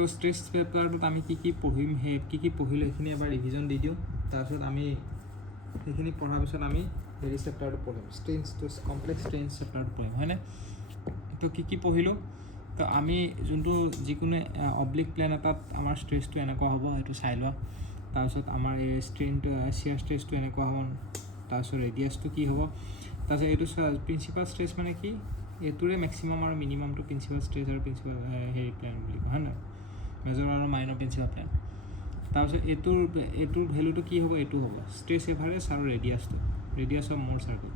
তো ষ্ট্ৰেছ পেপাৰটোত আমি কি পঢ়িম কি পঢ়িলোঁ সেইখিনি এবাৰ ৰিভিজন দি দিওঁ তাৰপিছত আমি সেইখিনি পঢ়াৰ পিছত আমি হেৰি চেপ্টাৰটো পঢ়িম ষ্ট্ৰেইনটো কমপ্লেক্স ষ্ট্ৰেইন চেপ্টাৰটো পঢ়িম হয়নে তো কি পঢ়িলোঁ তো আমি যোনটো যিকোনো অব্লিক প্লেন এটাত আমাৰ ষ্ট্ৰেছটো এনেকুৱা হ'ব সেইটো চাই লোৱা তাৰপিছত আমাৰ এই ষ্ট্ৰেইনটো চিয়াৰ ষ্ট্ৰেছটো এনেকুৱা হ'ব তাৰপিছত ৰেডিয়াছটো কি হ'ব তাৰপিছত এইটো প্ৰিন্সিপাল ষ্ট্ৰেছ মানে কি এইটোৰে মেক্সিমাম আৰু মিনিমামটো প্ৰিন্সিপাল ষ্ট্ৰেছ আৰু প্ৰিন্সিপাল হেৰি প্লেন বুলি কয় হয় নহয় মেজৰ আৰু মাইনৰ প্ৰিন্সিপাল প্লেন তাৰপিছত এইটোৰ ভেলুটো কি হ'ব এইটো হ'ব ষ্ট্ৰেছ এভাৰেজ আৰু ৰেডিয়াছ অফ মোৰ চাৰ্কেল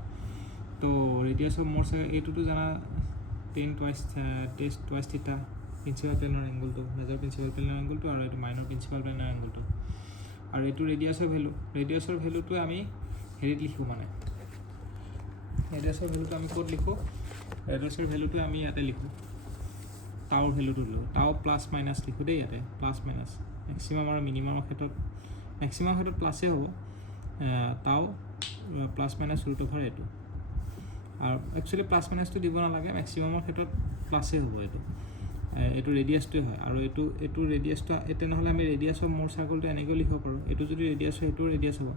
তো ৰেডিয়াছ অফ মোৰ চাৰ্কেল এইটোতো জানা 10 টুৱাইছ থিটা প্ৰিন্সিপাল প্লেনৰ এংগলটো মেজৰ প্ৰিন্সিপাল প্লেনৰ এংগলটো আৰু এইটো মাইনৰ প্ৰিন্সিপাল প্লেনৰ এংগলটো আৰু এইটো ৰেডিয়াছৰ ভেলুটো আমি হেৰিত লিখোঁ মানে ৰেডিয়াছৰ ভেলুটো আমি ক'ত লিখোঁ ৰেডিয়াছৰ ভেলুটো আমি ইয়াতে লিখোঁ টাউৰ ভেলুটো লিখোঁ টাউ প্লাছ মাইনাছ লিখোঁ দেই ইয়াতে প্লাছ মাইনাছ মেক্সিমাম আৰু মিনিমামৰ ক্ষেত্ৰত প্লাছেই হ'ব টাউ প্লাছ মাইনাছ ৰুট অভাৰ এইটো আৰু একচুৱেলি প্লাছ মাইনাছটো দিব নালাগে মেক্সিমামৰ ক্ষেত্ৰত প্লাছেই হ'ব এইটো ৰেডিয়াছটোৱে হয় আৰু এইটো ৰেডিয়াছটো তেনেহ'লে আমি ৰেডিয়াছ অফ মোৰ চাৰ্কলটো এনেকৈ লিখিব পাৰোঁ এইটো যদি ৰেডিয়াছ হয় এইটো ৰেডিয়াছ হ'ব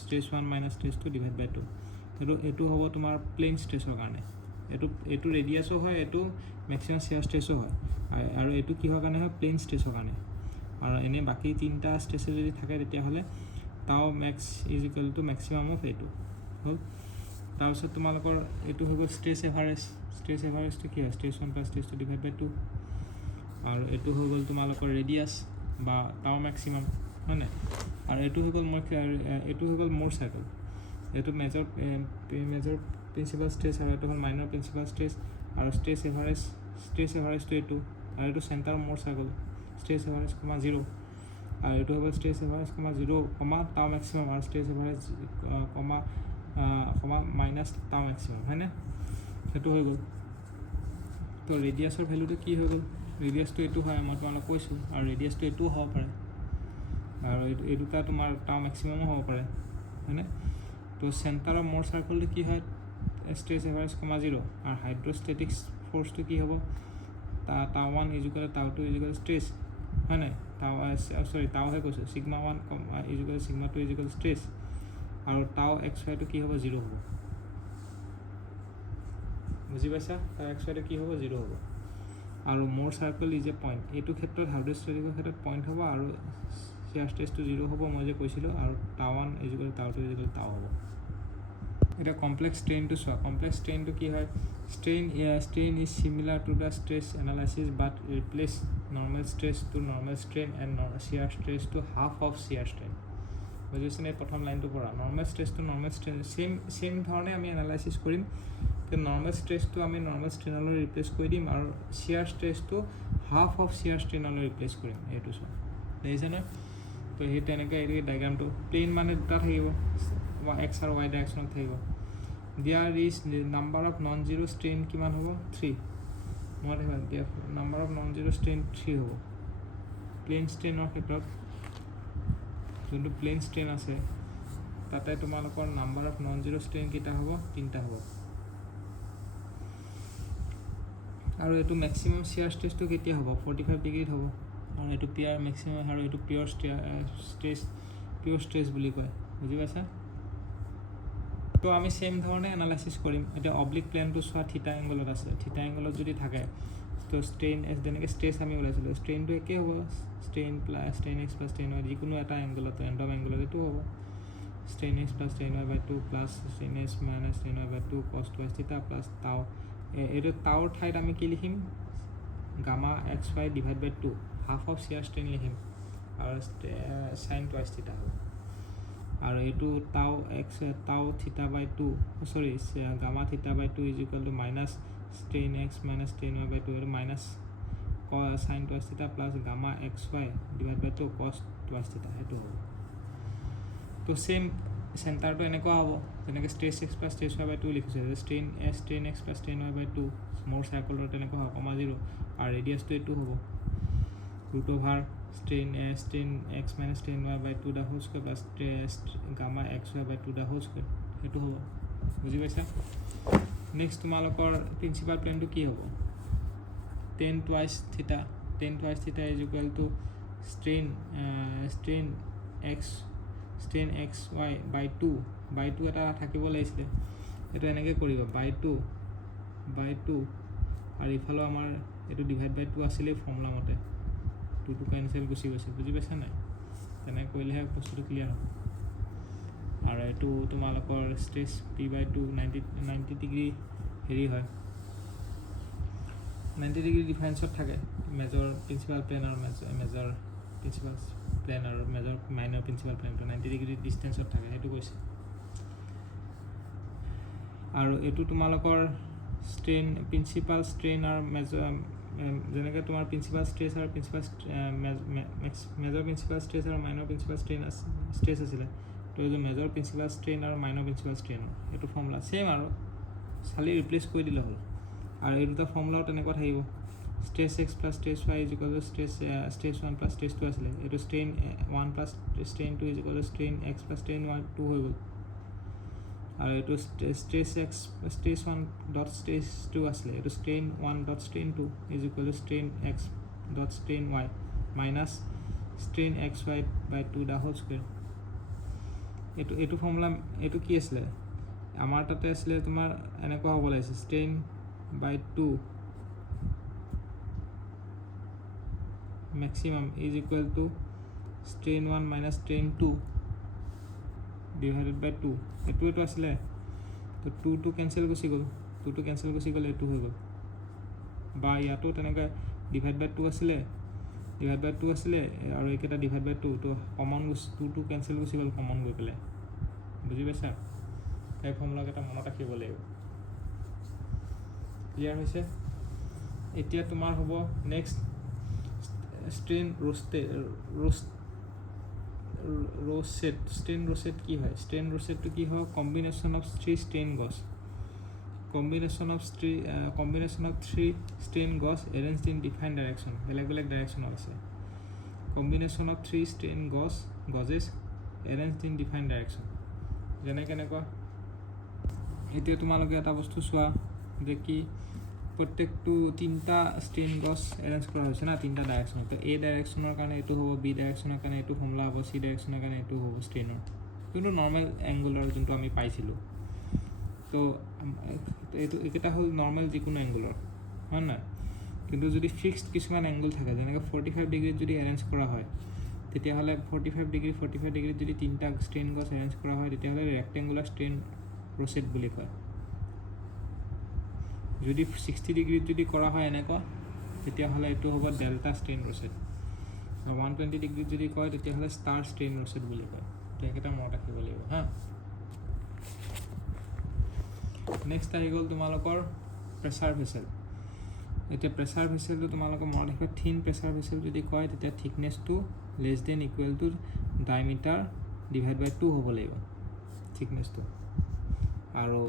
stress 1 minus stress 2 divide by 2 এইটো হ'ব তোমাৰ প্লেইন ষ্ট্ৰেছৰ কাৰণে এইটো ৰেডিয়াছো হয় এইটো মেক্সিমাম চিয়াৰ ষ্ট্ৰেছো হয় আৰু এইটো কিহৰ কাৰণে হয় প্লেইন ষ্ট্ৰেছৰ কাৰণে আৰু এনেই বাকী তিনিটা ষ্ট্ৰেছে যদি থাকে তেতিয়াহ'লে tau max is equal to maximum of এইটো হ'ল তাৰপিছত তোমালোকৰ এইটো হৈ গ'ল ষ্ট্ৰেছ এভাৰেজটো কি হয় stress 1 plus stress 2 divide by 2 আৰু এইটো হৈ গ'ল তোমালোকৰ ৰেডিয়াছ বা টাউ মেক্সিমাম হয় নাই আৰু এইটো হৈ গ'ল মোৰ চাৰ্কেল এইটো মেজৰ প্ৰিন্সিপাল ষ্ট্ৰেছ আৰু এইটো হ'ল মাইনৰ প্ৰিন্সিপাল ষ্ট্ৰেছ আৰু ষ্ট্ৰেছ এভাৰেজটো এইটো আৰু এইটো চেণ্টাৰ মোৰ চাৰ্কেল ষ্ট্ৰেছ এভাৰেজ 0 আৰু এইটো হৈ গ'ল ষ্ট্ৰেছ এভাৰেজ 0 টাউ মেক্সিমাম আৰু ষ্ট্ৰেছ এভাৰেজ মাইনাছ টাউ মেক্সিমাম হয়নে সেইটো হৈ গ'ল তো ৰেডিয়াছৰ ভেলুটো কি হৈ গ'ল ৰেডিয়াছটো এইটো হয় মই তোমালোক কৈছোঁ আৰু ৰেডিয়াছটো এইটোও হ'ব পাৰে আৰু এই দুটা তোমাৰ টাউ মেক্সিমামো হ'ব পাৰে হয়নে তো চেণ্টাৰ অফ মোৰ চাৰ্কলটো কি হয় ষ্ট্ৰেছ এভাৰেজ 0 আৰু হাইড্ৰষ্টেটিক ফ'ৰ্চটো কি হ'ব টাউ 1 ইজ ইকুৱেল টাউ 2 ইজ ইকুৱেল ষ্ট্ৰেছ হয় নাই টাউহে কৈছোঁ sigma 1 is equal sigma 2 is equal stress আৰু টাউ এক্স ৱাইটো কি হ'ব 0 হ'ব বুজি পাইছা টাউ এক্স ৱাইটো কি হ'ব 0 হ'ব আৰু মোৰ চাৰ্কল ইজ এ পইণ্ট এইটো ক্ষেত্ৰত হাইড্ৰষ্টেটিকৰ ক্ষেত্ৰত পইণ্ট হ'ব আৰু চিয়াৰ ষ্ট্ৰেছটো 0 হ'ব মই যে কৈছিলোঁ আৰু টাউ 1 ইজ ইকুৱেল টাউ 2 ইজ ইকুৱেল টাউ হ'ব এতিয়া কমপ্লেক্স ষ্ট্ৰেইনটো চোৱা কমপ্লেক্স ষ্ট্ৰেইনটো কি হয় strain is similar to the stress analysis but replace normal stress to normal strain and shear stress to half of shear strain বুজিছেনে এই প্ৰথম লাইনটোৰ পৰা normal stress to normal strain same ধৰণে আমি এনালাইচিছ কৰিম কিন্তু নৰ্মেল ষ্ট্ৰেছটো আমি নৰ্মেল ষ্ট্ৰেইনলৈ ৰিপ্লেচ কৰি দিম আৰু চিয়াৰ ষ্ট্ৰেছটো হাফ অফ চিয়াৰ ষ্ট্ৰেইনলৈ ৰিপ্লেচ কৰিম এইটো চোৱা দেখিছেনে তো সেই তেনেকৈ এই ডায়েগ্ৰামটো প্লেইন মানে দুটা থাকিব এক্স আৰু ৱাই ডাইৰেকশ্যনত থাকিব দিয়াৰ is number of non zero' strain কিমান হ'ব 3 মই দেখিবা number of non zero' strain 3 হ'ব প্লেইন ষ্ট্ৰেইনৰ ক্ষেত্ৰত যোনটো প্লেইন ষ্ট্ৰেইন আছে তাতে তোমালোকৰ number of non zero' strain কেইটা হ'ব 3টা হ'ব আৰু এইটো মেক্সিমাম চিয়াৰ ষ্ট্ৰেছটো কেতিয়া হ'ব 45 ডিগ্ৰীত হ'ব আৰু এইটো পিয়াৰ মেক্সিমাম আৰু এইটো পিয়ৰ ষ্ট্ৰেছ বুলি কয় বুজি পাইছা তো আমি চেম ধৰণে এনালাইচিছ কৰিম এতিয়া অব্লিক প্লেনটো চোৱা থিটা এংগলত আছে থিটা এংগলত যদি থাকে তো ষ্ট্ৰেইন যেনেকৈ ষ্ট্ৰেছ আমি ওলাইছিলোঁ ষ্ট্ৰেইনটো একেই হ'ব strain x plus strain y যিকোনো এটা এংগলত এণ্ডম এংগলত এইটো হ'ব strain x plus strain y by 2 plus strain x minus strain y by 2 cos twice theta plus টাউ এইটো টাউৰ ঠাইত আমি কি লিখিম gamma x y divide by 2 half of shear strain লিখিম আৰু চাইন টুৱাইছ থিটা হ'ব আৰু এইটো টাউ থিটা by 2 gamma theta by 2 is equal to minus strain x minus strain y by 2 এইটো minus sine twice theta plus gamma x y divide by 2 cos twice থিটা সেইটো হ'ব তো চেম চেণ্টাৰটো এনেকুৱা হ'ব যেনেকৈ stress x plus stress y by 2 লিখিছোঁ strain x plus strain y by 2 মোৰ চাৰ্কলৰ তেনেকুৱা হ'ব 0 আৰু ৰেডিয়াছটো এইটো হ'ব root over strain x minus strain y by 2 the whole square plus gamma x y by 2 the whole square সেইটো হ'ব বুজি পাইছা নেক্সট তোমালোকৰ প্ৰিন্সিপাল প্লেনটো কি হ'ব 10 টুৱাইছ থিটা tan twice theta is equal to strain x y by 2 এটা থাকিব লাগিছিলে এটা এনেকৈ কৰিব by 2 আৰু ইফালে আমাৰ এইটো ডিভাইড বাই 2 আছিলেই ফৰ্মুলা মতে 2 কেঞ্চেল গুচি গৈছে বুজি পাইছা নাই তেনেকৈ কৰিলেহে বস্তুটো ক্লিয়াৰ হ'ব আৰু এইটো তোমালোকৰ ষ্ট্ৰেছ p/2 90 ডিগ্ৰী হেৰি হয় 90 ডিগ্ৰী ডিফাৰেঞ্চত থাকে মেজৰ প্ৰিন্সিপাল প্লেন আৰু মেজৰ প্ৰিন্সিপাল প্লেন আৰু মেজৰ মাইনৰ প্ৰিন্সিপাল প্লেনটো 90 ডিগ্ৰী ডিষ্টেঞ্চত থাকে সেইটো কৈছে আৰু এইটো তোমালোকৰ ষ্ট্ৰেইন প্ৰিন্সিপাল ষ্ট্ৰেইন আৰু মেজৰ যেনেকৈ তোমাৰ প্ৰিন্সিপাল ষ্ট্ৰেছ আৰু প্ৰিন্সিপাল মেজৰ প্ৰিন্সিপাল ষ্ট্ৰেছ আৰু মাইনৰ প্ৰিন্সিপাল ষ্ট্ৰেছ আছিলে তো এইটো মেজৰ প্ৰিন্সিপাল ষ্ট্ৰেইন আৰু মাইনৰ প্ৰিন্সিপাল ষ্ট্ৰেইনৰ এইটো ফৰ্মুলা ছেইম আৰু খালি ৰিপ্লেচ কৰি দিলে হ'ল আৰু এই দুটা ফৰ্মুলাও তেনেকুৱা থাকিব stress x plus stress y is equal to stress 1 plus stress 2 আছিলে এইটো strain 1 plus strain 2 is equal to strain x plus strain 2 হৈ গ'ল আৰু এইটো stress x stress 1 dot stress 2 আছিলে এইটো strain 1 dot strain 2 is equal to strain x dot strain y minus strain x y by 2 the whole square এইটো formula এইটো কি আছিলে আমাৰ তাতে আছিলে তোমাৰ এনেকুৱা হ'ব লাগিছে strain by 2 maximum is equal to strain 1 minus strain 2 divided by 2 এইটো আছিলে তো 2 কেঞ্চেল গুচি গ'ল 2 কেঞ্চেল গুচি গ'লে এইটো হৈ গ'ল বা ইয়াতো তেনেকৈ ডিভাইড বাই 2 আছিলে আৰু এইকেইটা ডিভাইড বাই 2 তো কমন 2 কেঞ্চেল গুচি গ'ল কমন গৈ পেলাই বুজি পাইছা এই ফৰ্মুলাকেইটা মনত ৰাখিব লাগিব ক্লিয়াৰ হৈছে এতিয়া তোমাৰ হ'ব নেক্সট ষ্ট্ৰেইন ৰোচেট কি হয় ষ্ট্ৰেইন ৰোচেটটো কি হয় combination of three strain gauges arrange in define direction বেলেগ ডাইৰেকশ্যনত আছে combination of three strain gauges arrange in define direction যেনে কেনেকুৱা এতিয়া তোমালোকে এটা বস্তু চোৱা যে কি প্ৰত্যেকটো তিনিটা ষ্ট্ৰেইন গছ এৰেঞ্জ কৰা হৈছে না তিনিটা ডাইৰেকশ্যনত তো এ ডাইৰেকশ্যনৰ কাৰণে এইটো হ'ব বি ডাইৰেকশ্যনৰ কাৰণে এইটো ফৰ্মুলা হ'ব চি ডাইৰেকশ্যনৰ কাৰণে এইটো হ'ব ষ্ট্ৰেইনৰ কিন্তু নৰ্মেল এংগুলৰ যোনটো আমি পাইছিলোঁ তো এইকেইটা হ'ল নৰ্মেল যিকোনো এংগুলৰ হয় নাই কিন্তু যদি ফিক্সড কিছুমান এংগুল থাকে যেনেকৈ 45 ডিগ্ৰীত যদি এৰেঞ্জ কৰা হয় তেতিয়াহ'লে 45 ডিগ্ৰীত যদি তিনিটা ষ্ট্ৰেইন গছ এৰেঞ্জ কৰা হয় তেতিয়াহ'লে ৰেক্টেংগুলাৰ ষ্ট্ৰেইন ৰোচেট বুলি কয় যদি 60 ডিগ্ৰীত যদি কৰা হয় এনেকুৱা তেতিয়াহ'লে এইটো হ'ব ডেল্টা ষ্ট্ৰেইন ৰোচেট আৰু 120 ডিগ্ৰীত যদি কয় তেতিয়াহ'লে ষ্টাৰ ষ্ট্ৰেইন ৰোচেট বুলি কয় তো এইকেইটা মনত ৰাখিব লাগিব হা নেক্সট আহি গ'ল তোমালোকৰ প্ৰেছাৰ ভেচেল এতিয়া প্ৰেছাৰ ভেচেলটো তোমালোকৰ মনত ৰাখিব থিন প্ৰেছাৰ ভেচেল যদি কয় তেতিয়া থিকনেছটো less than equal to diameter divide by 2 হ'ব লাগিব থিকনেছটো আৰু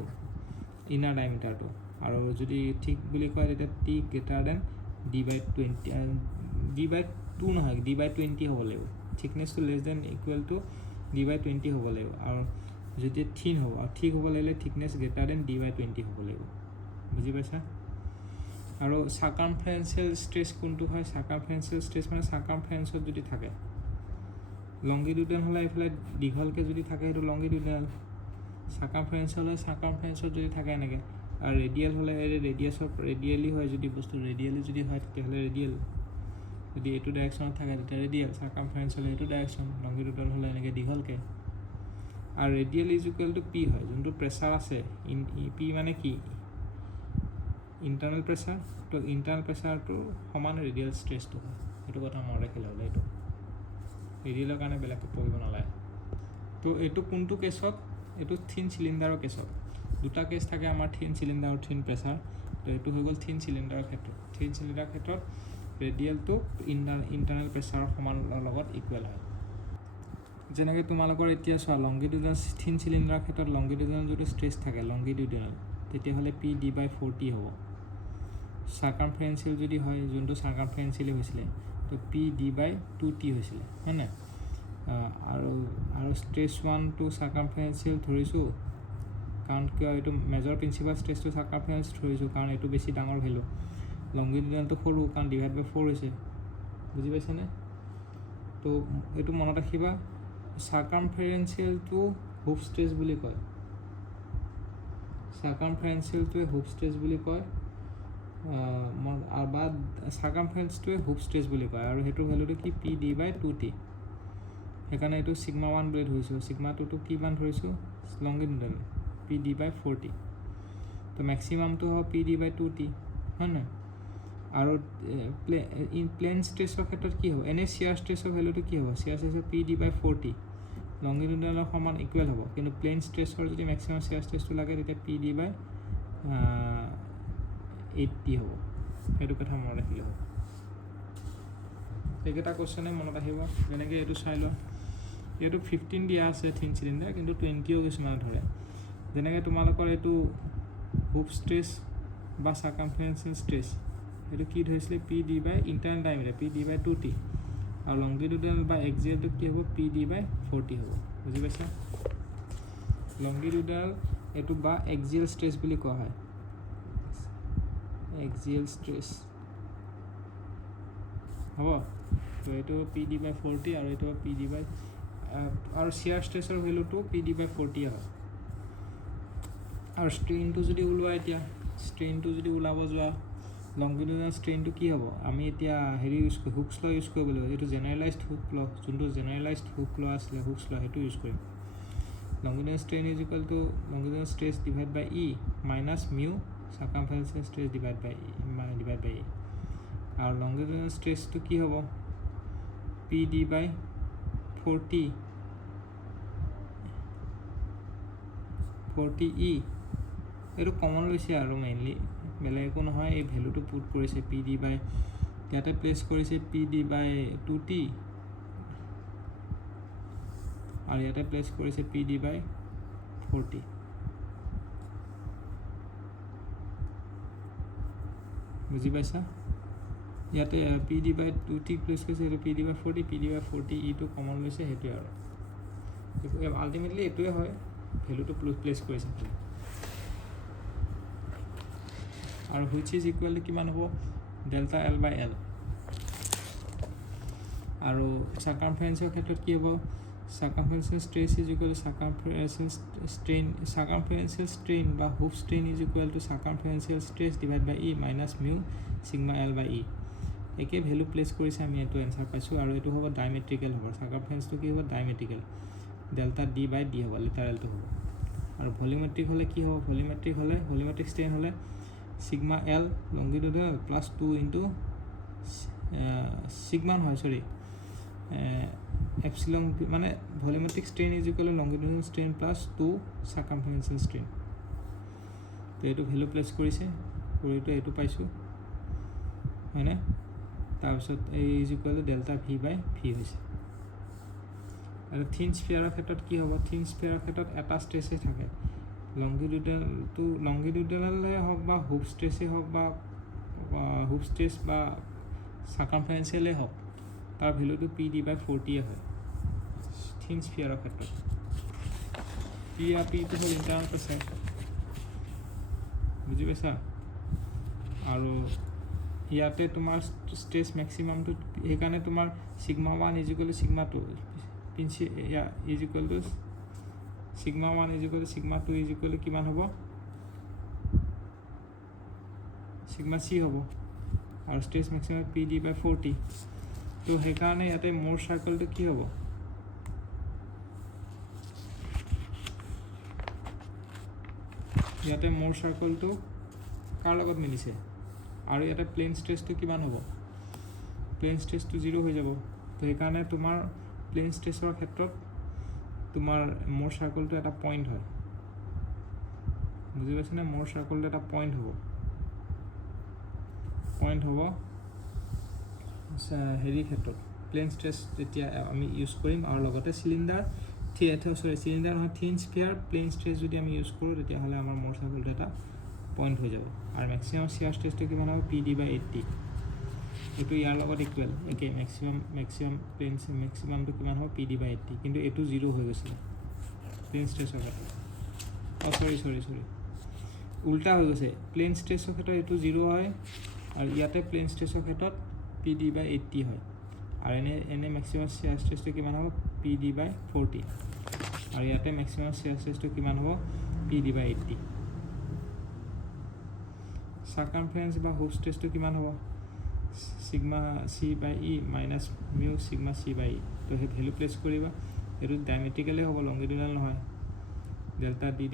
ইনাৰ ডায়মিটাৰটো আৰু যদি ঠিক বুলি কয় তেতিয়া টি গ্ৰেটাৰ দেন d/2 নহয় d/20 হ'ব লাগিব থিকনেছটো less than equal to d/20 হ'ব লাগিব আৰু যদি থিন হ'ব আৰু ঠিক হ'ব লাগিলে থিকনেছ গ্ৰেটাৰ দেন d/20 হ'ব লাগিব বুজি পাইছা আৰু চাৰ্কামফাৰেঞ্চিয়েল ষ্ট্ৰেছ কোনটো হয় চাৰ্কামফাৰেঞ্চিয়েল ষ্ট্ৰেছ মানে চাৰ্কামফাৰেঞ্চত যদি থাকে লংগিটিউডেল হ'লে এইফালে দীঘলকৈ যদি থাকে সেইটো লংগিটিউডেল চাৰ্কামফাৰেঞ্চত যদি থাকে এনেকৈ আৰু ৰেডিয়েল হ'লে ৰেডিয়েলি হয় যদি বস্তু ৰেডিয়েলি যদি হয় তেতিয়াহ'লে ৰেডিয়েল যদি এইটো ডাইৰেকশ্যনত থাকে তেতিয়া ৰেডিয়েল চাৰ্কামফাৰেঞ্চ হ'লে এইটো ডাইৰেকশ্যন লংগিটিউডেল হ'লে এনেকৈ দীঘলকৈ আৰু radial is equal two P হয় যোনটো প্ৰেছাৰ আছে পি মানে কি ইণ্টাৰনেল প্ৰেছাৰ তো ইণ্টাৰনেল প্ৰেছাৰটো সমান ৰেডিয়েল ষ্ট্ৰেছটো হয় এইটো কথা মনত ৰাখিলে হ'লে এইটো ৰেডিয়েলৰ কাৰণে বেলেগকৈ পঢ়িব নালাগে তো এইটো কোনটো কেছত এইটো থিন চিলিণ্ডাৰৰ কেছত দুটা কেছ থাকে আমাৰ থিন চিলিণ্ডাৰ আৰু থিন প্ৰেছাৰ তো এইটো হৈ গ'ল থিন চিলিণ্ডাৰৰ ক্ষেত্ৰত ৰেডিয়েলটো ইণ্টাৰনেল প্ৰেছাৰৰ সমান লগত ইকুৱেল হয় যেনেকৈ তোমালোকৰ এতিয়া চোৱা লংগিটিউডেল থিন চিলিণ্ডাৰৰ ক্ষেত্ৰত লংগিটিউডেল যদি ষ্ট্ৰেছ থাকে লংগিটিউডেল তেতিয়াহ'লে p/d/40 হ'ব চাৰ্কামফাৰেঞ্চিয়েল যদি হয় যোনটো চাৰ্কামফাৰেঞ্চিয়েলি হৈছিলে তো p/d/2t হৈছিলে হয় নাই আৰু ষ্ট্ৰেছ 1 টু চাৰ্কামফাৰেঞ্চিয়েল ধৰিছোঁ কাৰণ কিয় এইটো মেজৰ প্ৰিন্সিপাল ষ্ট্ৰেছটো চাৰ্কামফাৰেঞ্চ ধৰিছোঁ কাৰণ এইটো বেছি ডাঙৰ ভেলু লংগিটিউডেলটো সৰু কাৰণ ডিভাইড বাই 4 হৈছে বুজি পাইছানে তো এইটো মনত ৰাখিবা সাৰ্কামফাৰেন্সিয়েলটো হুপ ষ্ট্ৰেছ বুলি কয় সাৰ্কামফাৰেন্সিয়েলটোৱে হুপ ষ্ট্ৰেছ বুলি কয় বা সাৰ্কামফাৰেন্সটোৱে হুপ ষ্ট্ৰেছ বুলি কয় আৰু সেইটো ভেলুটো কি PD/2t সেইকাৰণে এইটো সিগমা 1 বুলি ধৰিছোঁ সিগমা 2টো কি মান ধৰিছোঁ লংগিটিউডাল PD/40 তো মেক্সিমামটো হ'ব PD/2t হয় নহয় আৰু প্লেন ষ্ট্ৰেছৰ ক্ষেত্ৰত কি হ'ব এনে চিয়াৰ ষ্ট্ৰেছৰ ভেলুটো কি হ'ব চিয়াৰ ষ্ট্ৰেছৰ PD/40 লংগিটিউডালৰ সমান ইকুৱেল হ'ব কিন্তু প্লেন ষ্ট্ৰেছৰ যদি মেক্সিমাম চিয়াৰ ষ্ট্ৰেছটো লাগে তেতিয়া PD/80 হ'ব সেইটো কথা মনত ৰাখিলে হ'ব এইকেইটা কুৱেশ্যনে মনত আহিব যেনেকৈ এইটো চাই লোৱা এইটো 15 দিয়া আছে থিন চিলিণ্ডাৰ কিন্তু 20ও কিছুমানে ধৰে যেনেকৈ তোমালোকৰ এইটো হুপ ষ্ট্ৰেছ বা সাৰ্কামফাৰেন্সিয়েল ষ্ট্ৰেছ এইটো কি ধৰিছিলে ইণ্টাৰনেল ডায়ামিটাৰ PD/2t আৰু লংগিটিউডাল বা এক্সিয়েলটো কি হ'ব PD/40 হ'ব বুজি পাইছা লংগিটিউডাল এইটো বা এক্সিয়েল ষ্ট্ৰেছ বুলি কোৱা হয় এক্সিয়েল ষ্ট্ৰেছ হ'ব তো এইটো PD/40 আৰু এইটো PD আৰু চিয়াৰ ষ্ট্ৰেছৰ ভেলুটো PD/40 হয় আৰু ষ্ট্ৰেইনটো যদি ওলোৱা এতিয়া ষ্ট্ৰেইনটো যদি ওলাব যোৱা লংগিটিউডাল ষ্ট্ৰেইনটো কি হ'ব আমি এতিয়া হেৰি ইউজ কৰি হুকছ ল ইউজ কৰিব লাগিব এইটো জেনেৰেলাইজড হুক ল যোনটো জেনেৰেলাইজড হুক ল আছিলে হুকছ ল সেইটো ইউজ কৰিম longitudinal strain is equal to longitudinal stress divide by E minus mu circumferential stress divide by E আৰু লংগিটিউডাল ষ্ট্ৰেছটো কি হ'ব PD/40 40e এইটো কমন লৈছে আৰু মেইনলি বেলেগ একো নহয় এই ভেলুটো পুট কৰিছে ইয়াতে প্লেচ কৰিছে PD/2t আৰু ইয়াতে প্লেচ কৰিছে PD/40 বুজি পাইছা ইয়াতে PD/2t প্লেচ কৰিছে এইটো PD/40 ইটো কমন লৈছে সেইটোৱে আৰু আল্টিমেটলি এইটোৱে হয় ভেলুটো প্লেচ কৰিছে আৰু হুইচ ইজ ইকুৱেল টু কিমান হ'ব ডেল্টা L/L আৰু সাৰ্কামফাৰেন্সিয়েল ক্ষেত্ৰত কি হ'ব circumferential stress is equal to circumferential strain বা hoop strain is equal to circumferential stress divide by E minus mu sigma L/E একে ভেলু প্লেচ কৰিছে আমি এইটো এনচাৰ পাইছোঁ আৰু এইটো হ'ব ডাইমেট্ৰিকেল হ'ব সাৰ্কামফাৰেন্সটো কি হ'ব ডাইমেট্ৰিকেল ডেল্টা D/D হ'ব লিটাৰেলটো হ'ব আৰু ভলিউমেট্ৰিক হ'লে কি হ'ব ভলিউমেট্ৰিক ষ্ট্ৰেইন হ'লে sigma L longitudinal plus 2 into sigma নহয় সৰি এপচিলন মানে volumetric strain is equal to longitudinal strain plus 2 circumferential strain তো এইটো ভেলু প্লেচ কৰিছে কৰিটো এইটো পাইছোঁ হয়নে তাৰপিছত এই is equal to delta V/V হৈছে আৰু থিন স্ফিয়াৰৰ ক্ষেত্ৰত কি হ'ব থিন স্ফিয়াৰৰ ক্ষেত্ৰত এটা ষ্ট্ৰেছে থাকে লংগিটিউডালে হওক বা হুপ ষ্ট্ৰেছেই হওক বা হুপ ষ্ট্ৰেছ বা সাৰ্কামফাৰেন্সিয়েলেই হওক তাৰ ভেলুটো PD/40 হয় থিন স্ফিয়াৰৰ ক্ষেত্ৰত Pটো হ'ল ইণ্টাৰনেল প্ৰেছাৰ বুজি পাইছা আৰু ইয়াতে তোমাৰ ষ্ট্ৰেছ মেক্সিমামটো সেইকাৰণে তোমাৰ sigma 1 is equal two sigma 2 is equal two sigma 1 is equal two sigma 2 is equal two কিমান হ'ব সিগমা C হ'ব আৰু ষ্ট্ৰেছ মেক্সিমাম PD/40 তো সেইকাৰণে ইয়াতে মোৰ চাৰ্কলটো কি হ'ব ইয়াতে মোৰ চাৰ্কলটো কাৰ লগত মিলিছে আৰু ইয়াতে প্লেন ষ্ট্ৰেছটো কিমান হ'ব প্লেন ষ্ট্ৰেছটো 0 হৈ যাব তো সেইকাৰণে তোমাৰ প্লেন ষ্ট্ৰেছৰ ক্ষেত্ৰত তোমাৰ মোৰ চাৰ্কলটো এটা পইণ্ট হয় বুজি পাইছানে মোৰ চাৰ্কলটো এটা পইণ্ট হ'ব হেৰি ক্ষেত্ৰত প্লেন ষ্ট্ৰেছ যেতিয়া আমি ইউজ কৰিম আৰু লগতে চিলিণ্ডাৰ নহয় থিন স্ফিয়াৰ প্লেন ষ্ট্ৰেছ যদি আমি ইউজ কৰোঁ তেতিয়াহ'লে আমাৰ মোৰ চাৰ্কলটো এটা পইণ্ট হৈ যাব আৰু মেক্সিমাম চিয়াৰ ষ্ট্ৰেছটো কিমান হ'ব PD/80 এইটো ইয়াৰ লগত ইকুৱেল একে মেক্সিমামটো কিমান হ'ব PD/80 কিন্তু এইটো 0 হৈ গৈছিলে প্লেন ষ্ট্ৰেছৰ ক্ষেত্ৰত সৰি উল্টা হৈ গৈছে প্লেন ষ্ট্ৰেছৰ ক্ষেত্ৰত এইটো 0 হয় আৰু ইয়াতে প্লেন ষ্ট্ৰেছৰ ক্ষেত্ৰত PD/80 হয় আৰু এনে মেক্সিমাম শ্বিয়াৰ ষ্ট্ৰেছটো কিমান হ'ব PD/40 আৰু ইয়াতে মেক্সিমাম শ্বিয়াৰ ষ্ট্ৰেছটো কিমান হ'ব PD/80 সাৰকামফাৰেন্স বা হুপ ষ্ট্ৰেছটো কিমান হ'ব sigma C/E minus mu sigma C/E তো সেই ভেলু প্লেচ কৰিবা এইটো ডাইমেট্ৰিকেলি হ'ব লংগিটুডিনেল নহয় ডেল্টা D/D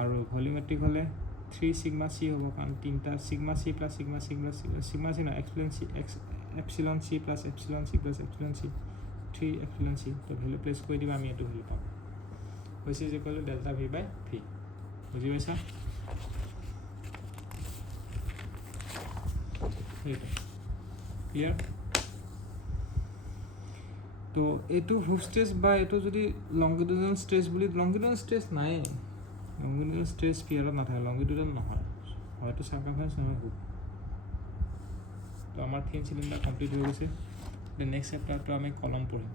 আৰু ভলিউমেট্ৰিক হ'লে 3 সিগমা C হ'ব কাৰণ তিনিটা sigma C plus sigma C plus sigma C নহয় epsilon C plus epsilon C plus epsilon C 3 epsilon C তো ভেলু প্লেচ কৰি দিবা আমি এইটো ভেলু পাম হৈছে যে ক'লো ডেল্টা V/V বুজি পাইছা ক্লিয়াৰ তো এইটো হুপ ষ্ট্ৰেছ বা এইটো যদি লংগিটুডিনেল ষ্ট্ৰেছ বুলি লংগিটুডিনেল ষ্ট্ৰেছ নাই লংগিটুডিনেল ষ্ট্ৰেছ স্পিয়াৰত নাথাকে লংগিটুডিনেল নহয় হয়তো সাৰকামফাৰেন্স নহয় হুপ তো আমাৰ থিন চিলিণ্ডাৰ কমপ্লিট হৈ গৈছে নেক্সট চেপ্টাৰটো আমি কলম পঢ়িম